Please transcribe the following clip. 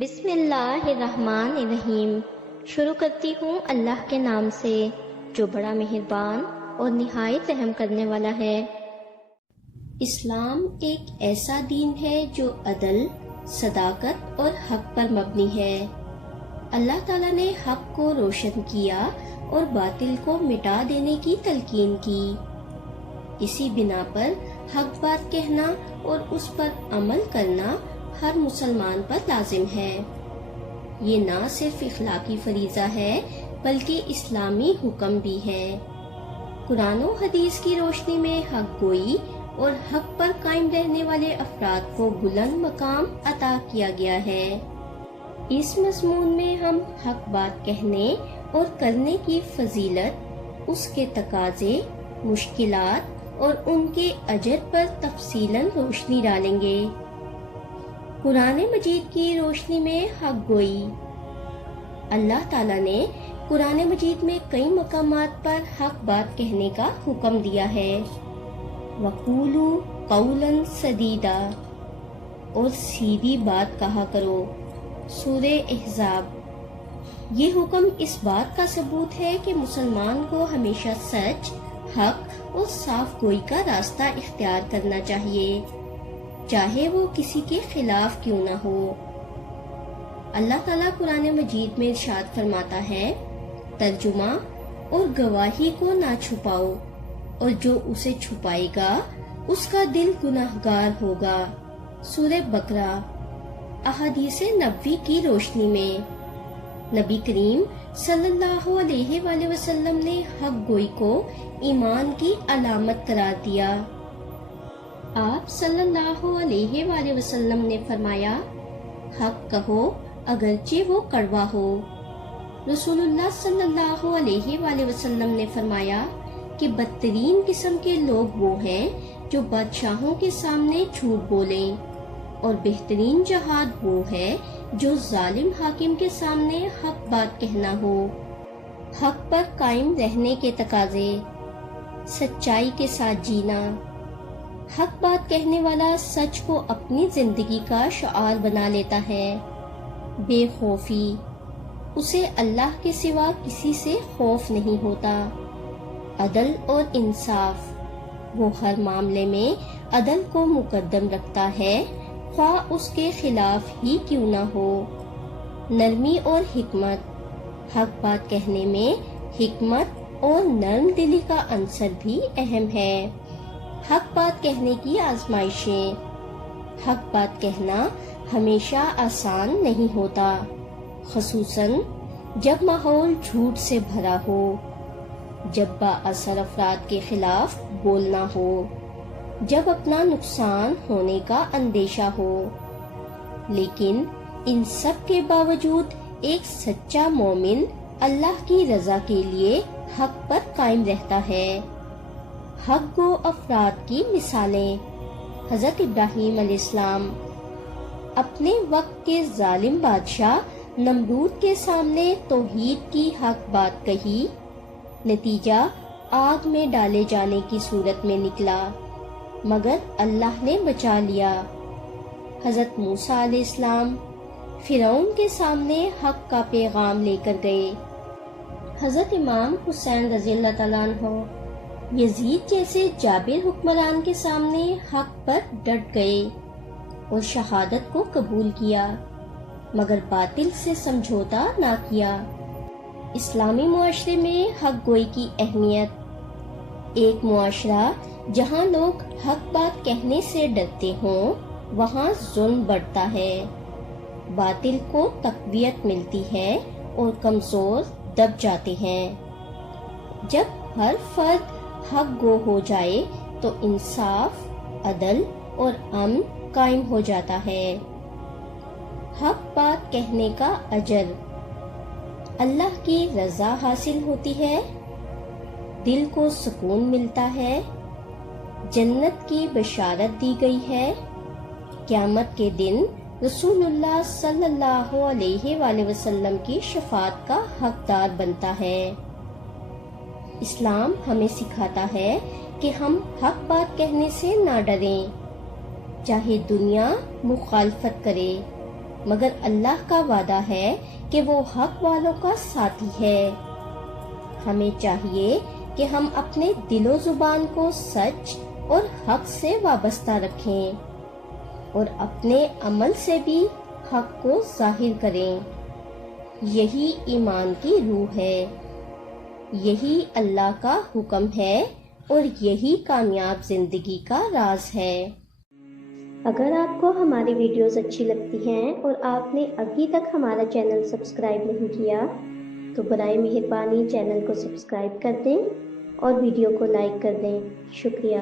بسم اللہ الرحمن الرحیم۔ شروع کرتی ہوں اللہ کے نام سے جو بڑا مہربان اور نہایت رحم کرنے والا ہے۔ اسلام ایک ایسا دین ہے جو عدل، صداقت اور حق پر مبنی ہے۔ اللہ تعالیٰ نے حق کو روشن کیا اور باطل کو مٹا دینے کی تلقین کی۔ اسی بنا پر حق بات کہنا اور اس پر عمل کرنا ہر مسلمان پر لازم ہے۔ یہ نہ صرف اخلاقی فریضہ ہے بلکہ اسلامی حکم بھی ہے۔ قرآن و حدیث کی روشنی میں حق گوئی اور حق پر قائم رہنے والے افراد کو بلند مقام عطا کیا گیا ہے۔ اس مضمون میں ہم حق بات کہنے اور کرنے کی فضیلت، اس کے تقاضے، مشکلات اور ان کے اجر پر تفصیلاً روشنی ڈالیں گے۔ قرآن مجید کی روشنی میں حق گوئی۔ اللہ تعالیٰ نے قرآن مجید میں کئی مقامات پر حق بات کہنے کا حکم دیا ہے۔ وَقُولُوا قَوْلًا سَدِيدًا، اور سیدھی بات کہا کرو، سورہ احزاب۔ یہ حکم اس بات کا ثبوت ہے کہ مسلمان کو ہمیشہ سچ، حق اور صاف گوئی کا راستہ اختیار کرنا چاہیے، چاہے وہ کسی کے خلاف کیوں نہ ہو۔ اللہ تعالیٰ قرآن مجید میں ارشاد فرماتا ہے، ترجمہ اور گواہی کو نہ چھپاؤ، اور جو اسے چھپائے گا اس کا دل گناہگار ہوگا، سورہ بقرہ۔ احادیث نبوی کی روشنی میں نبی کریم صلی اللہ علیہ وآلہ وسلم نے حق گوئی کو ایمان کی علامت قرار دیا۔ آپ صلی اللہ علیہ وآلہ وسلم نے فرمایا، حق کہو اگرچہ وہ کڑوا ہو۔ رسول اللہ صلی اللہ علیہ وآلہ وسلم نے فرمایا کہ بدترین قسم کے لوگ وہ ہیں جو بادشاہوں کے سامنے جھوٹ بولیں، اور بہترین جہاد وہ ہے جو ظالم حاکم کے سامنے حق بات کہنا ہو۔ حق پر قائم رہنے کے تقاضے، سچائی کے ساتھ جینا۔ حق بات کہنے والا سچ کو اپنی زندگی کا شعار بنا لیتا ہے۔ بے خوفی، اسے اللہ کے سوا کسی سے خوف نہیں ہوتا۔ عدل اور انصاف، وہ ہر معاملے میں عدل کو مقدم رکھتا ہے، خواہ اس کے خلاف ہی کیوں نہ ہو۔ نرمی اور حکمت، حق بات کہنے میں حکمت اور نرم دلی کا عنصر بھی اہم ہے۔ حق بات کہنے کی آزمائشیں، حق بات کہنا ہمیشہ آسان نہیں ہوتا، خصوصاً جب ماحول جھوٹ سے بھرا ہو، جب با اثر افراد کے خلاف بولنا ہو، جب اپنا نقصان ہونے کا اندیشہ ہو۔ لیکن ان سب کے باوجود ایک سچا مومن اللہ کی رضا کے لیے حق پر قائم رہتا ہے۔ حق گو افراد کی مثالیں، حضرت ابراہیم علیہ السلام اپنے وقت کے ظالم بادشاہ نمرود کے سامنے توحید کی حق بات کہی، نتیجہ آگ میں ڈالے جانے کی صورت میں نکلا، مگر اللہ نے بچا لیا۔ حضرت موسیٰ علیہ السلام فرعون کے سامنے حق کا پیغام لے کر گئے۔ حضرت امام حسین رضی اللہ تعالیٰ عنہ یزید جیسے جابر حکمران کے سامنے حق پر ڈٹ گئے اور شہادت کو قبول کیا، مگر باطل سے سمجھوتا نہ کیا۔ اسلامی معاشرے میں حق گوئی کی اہمیت، ایک معاشرہ جہاں لوگ حق بات کہنے سے ڈرتے ہوں وہاں ظلم بڑھتا ہے، باطل کو تقویت ملتی ہے اور کمزور دب جاتے ہیں۔ جب ہر فرد حق گو ہو جائے تو انصاف، عدل اور امن قائم ہو جاتا ہے۔ حق بات کہنے کا اجر، اللہ کی رضا حاصل ہوتی ہے، دل کو سکون ملتا ہے، جنت کی بشارت دی گئی ہے، قیامت کے دن رسول اللہ صلی اللہ علیہ وآلہ وسلم کی شفاعت کا حقدار بنتا ہے۔ اسلام ہمیں سکھاتا ہے کہ ہم حق بات کہنے سے نہ ڈریں، چاہے دنیا مخالفت کرے، مگر اللہ کا وعدہ ہے کہ وہ حق والوں کا ساتھی ہے۔ ہمیں چاہیے کہ ہم اپنے دل و زبان کو سچ اور حق سے وابستہ رکھیں اور اپنے عمل سے بھی حق کو ظاہر کریں۔ یہی ایمان کی روح ہے، یہی اللہ کا حکم ہے اور یہی کامیاب زندگی کا راز ہے۔ اگر آپ کو ہماری ویڈیوز اچھی لگتی ہیں اور آپ نے ابھی تک ہمارا چینل سبسکرائب نہیں کیا تو برائے مہربانی چینل کو سبسکرائب کر دیں اور ویڈیو کو لائک کر دیں۔ شکریہ۔